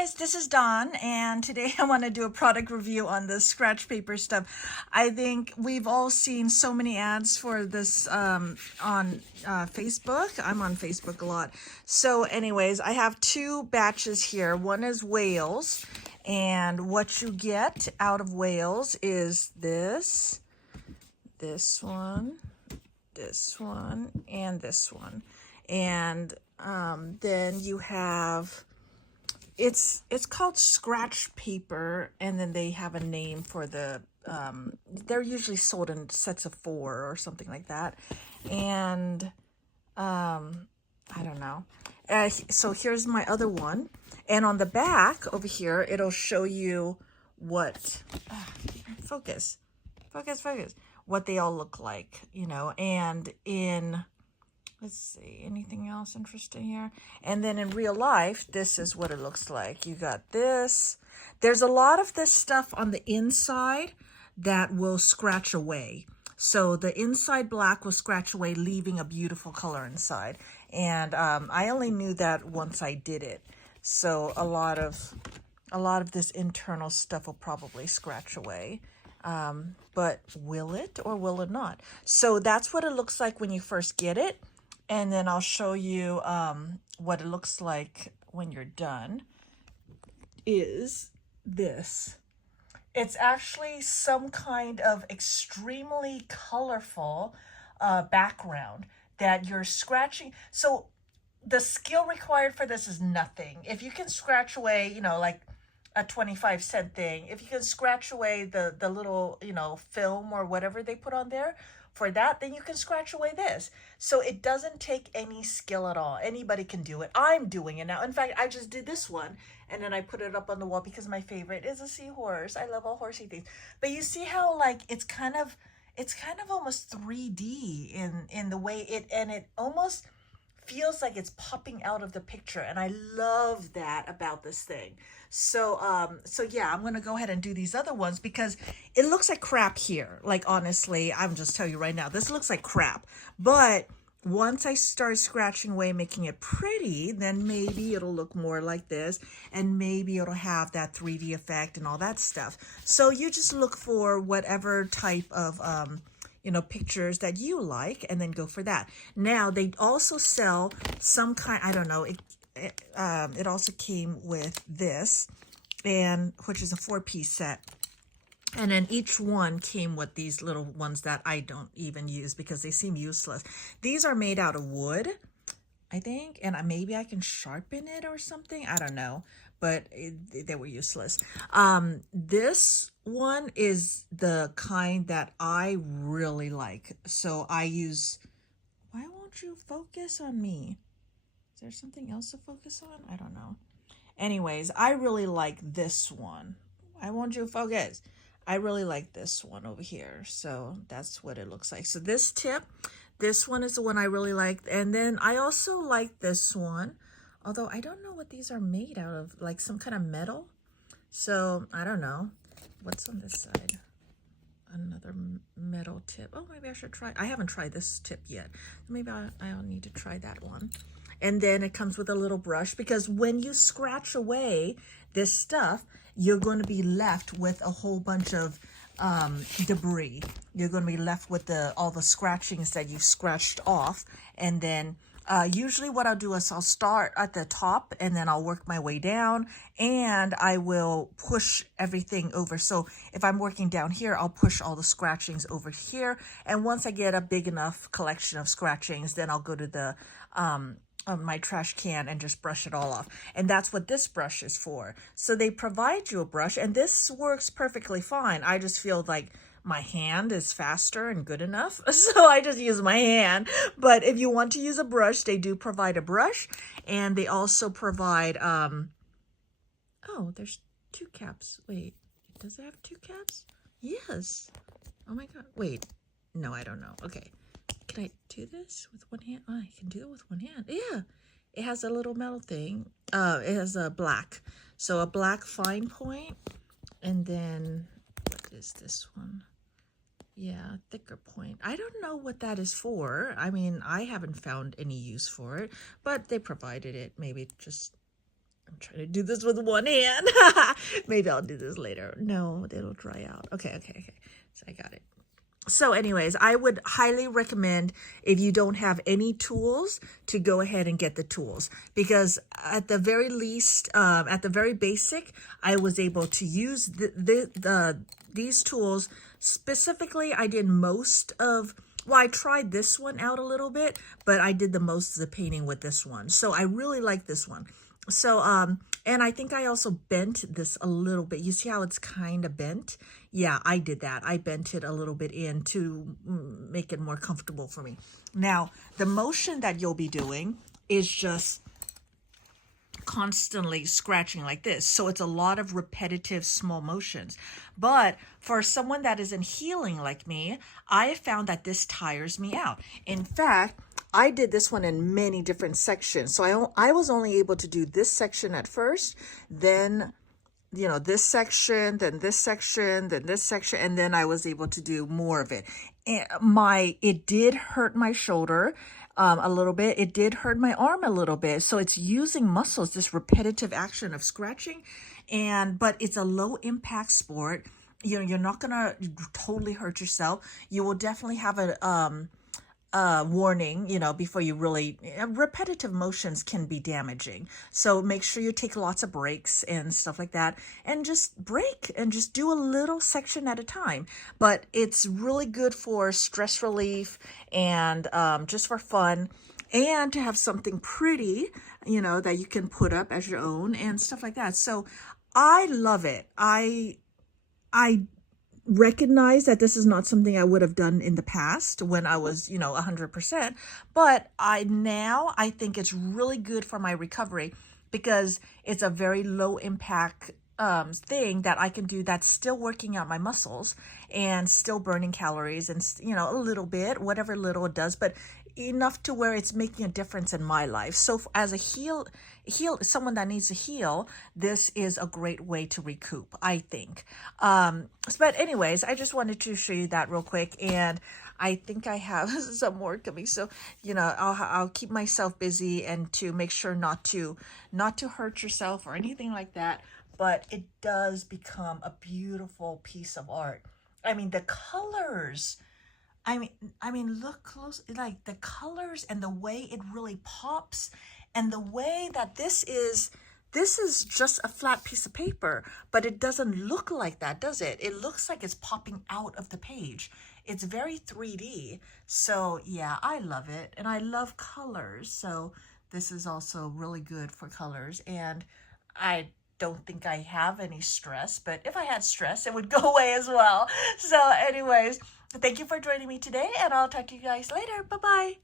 guys, this is Dawn, and today I want to do a product review on this scratch paper stuff. I think we've all seen so many ads for this on Facebook. I'm on Facebook a lot. So anyways, I have two batches here. One is whales, and what you get out of whales is this one, and this one. And then you have... It's called scratch paper, and then they have a name for the, they're usually sold in sets of 4 or something like that. And, I don't know. So here's my other one. And on the back over here, it'll show you what, focus, what they all look like, you know, and in... Let's see, anything else interesting here? And then in real life, this is what it looks like. You got this. There's a lot of this stuff on the inside that will scratch away. So the inside black will scratch away, leaving a beautiful color inside. And I only knew that once I did it. So a lot of this internal stuff will probably scratch away. But will it or will it not? So that's what it looks like when you first get it. And then I'll show you what it looks like when you're done, is this. It's actually some kind of extremely colorful background that you're scratching. So the skill required for this is nothing. If you can scratch away, you know, like a 25-cent thing, if you can scratch away the little, you know, film or whatever they put on there, for that, then you can scratch away this. So it doesn't take any skill at all. Anybody can do it. I'm doing it now. In fact, I just did this one, and then I put it up on the wall because my favorite is a seahorse. I love all horsey things. But you see how, like, it's kind of almost 3D in the way it almost feels like it's popping out of the picture, and I love that about this thing. So yeah, I'm gonna go ahead and do these other ones because it looks like crap here. Like, honestly, I'm just telling you right now, this looks like crap. But once I start scratching away, making it pretty, then maybe it'll look more like this, and maybe it'll have that 3D effect and all that stuff. So you just look for whatever type of you know, pictures that you like, and then go for that. Now, they also sell some kind, I don't know, it also came with this, and which is a 4-piece set. And then each one came with these little ones that I don't even use because they seem useless. These are made out of wood, I think, and maybe I can sharpen it or something. I don't know, but they were useless. This one is the kind that I really like. So I use, why won't you focus on me? Is there something else to focus on? I don't know. Anyways, I really like this one. Why won't you focus? I really like this one over here. So that's what it looks like. So this tip, this one is the one I really like. And then I also like this one, although I don't know what these are made out of, like some kind of metal. So I don't know. What's on this side? Another metal tip. Oh, maybe I should try. I haven't tried this tip yet. Maybe I'll need to try that one. And then it comes with a little brush, because when you scratch away this stuff, you're going to be left with a whole bunch of debris. You're going to be left with all the scratchings that you've scratched off. And then usually what I'll do is I'll start at the top, and then I'll work my way down, and I will push everything over. So if I'm working down here, I'll push all the scratchings over here. And once I get a big enough collection of scratchings, then I'll go to the my trash can and just brush it all off. And that's what this brush is for. So they provide you a brush, and this works perfectly fine. I just feel like my hand is faster and good enough, so I just use my hand. But if you want to use a brush, they do provide a brush, and they also provide oh, there's 2 caps. Wait, does it have 2 caps? Yes. Oh my god. Wait, no, I don't know. Okay, can I do this with one hand? Oh, I can do it with one hand. Yeah, it has a little metal thing. It has a black, so a black fine point, and then what is this one? Yeah, thicker point. I don't know what that is for. I mean, I haven't found any use for it, but they provided it. Maybe just I'm trying to do this with one hand. Maybe I'll do this later. No, it'll dry out. Okay. So I got it. So anyways, I would highly recommend, if you don't have any tools, to go ahead and get the tools, because at the very least, at the very basic, I was able to use these tools. Specifically, I did most of, well, I tried this one out a little bit, but I did the most of the painting with this one. So I really like this one. So, and I think I also bent this a little bit. You see how it's kind of bent? Yeah, I did that. I bent it a little bit in to make it more comfortable for me. Now, the motion that you'll be doing is just constantly scratching like this. So it's a lot of repetitive small motions. But for someone that isn't healing like me, I found that this tires me out. In fact, I did this one in many different sections. So I was only able to do this section at first, then, you know, this section, then this section, then this section, and then I was able to do more of it. And it did hurt my shoulder a little bit. It did hurt my arm a little bit. So it's using muscles, this repetitive action of scratching, but it's a low impact sport. You know, you're not gonna totally hurt yourself. You will definitely have a warning, you know, before you really, repetitive motions can be damaging. So make sure you take lots of breaks and stuff like that, and just break and just do a little section at a time. But it's really good for stress relief and just for fun, and to have something pretty, you know, that you can put up as your own and stuff like that. So I love it. I recognize that this is not something I would have done in the past when I was, you know, 100%, but I think it's really good for my recovery, because it's a very low impact thing that I can do that's still working out my muscles and still burning calories, and, you know, a little bit, whatever little it does, but enough to where it's making a difference in my life. So as a someone that needs to heal, this is a great way to recoup, I think. But anyways, I just wanted to show you that real quick, and I think I have some more coming. So, you know, I'll keep myself busy, and to make sure not to hurt yourself or anything like that. But it does become a beautiful piece of art. I mean, the colors. I mean, look close, like the colors and the way it really pops, and the way that this is just a flat piece of paper, but it doesn't look like that, does it? It looks like it's popping out of the page. It's very 3D. So yeah, I love it. And I love colors. So this is also really good for colors. And I don't think I have any stress, but if I had stress, it would go away as well. So anyways, thank you for joining me today, and I'll talk to you guys later. Bye-bye.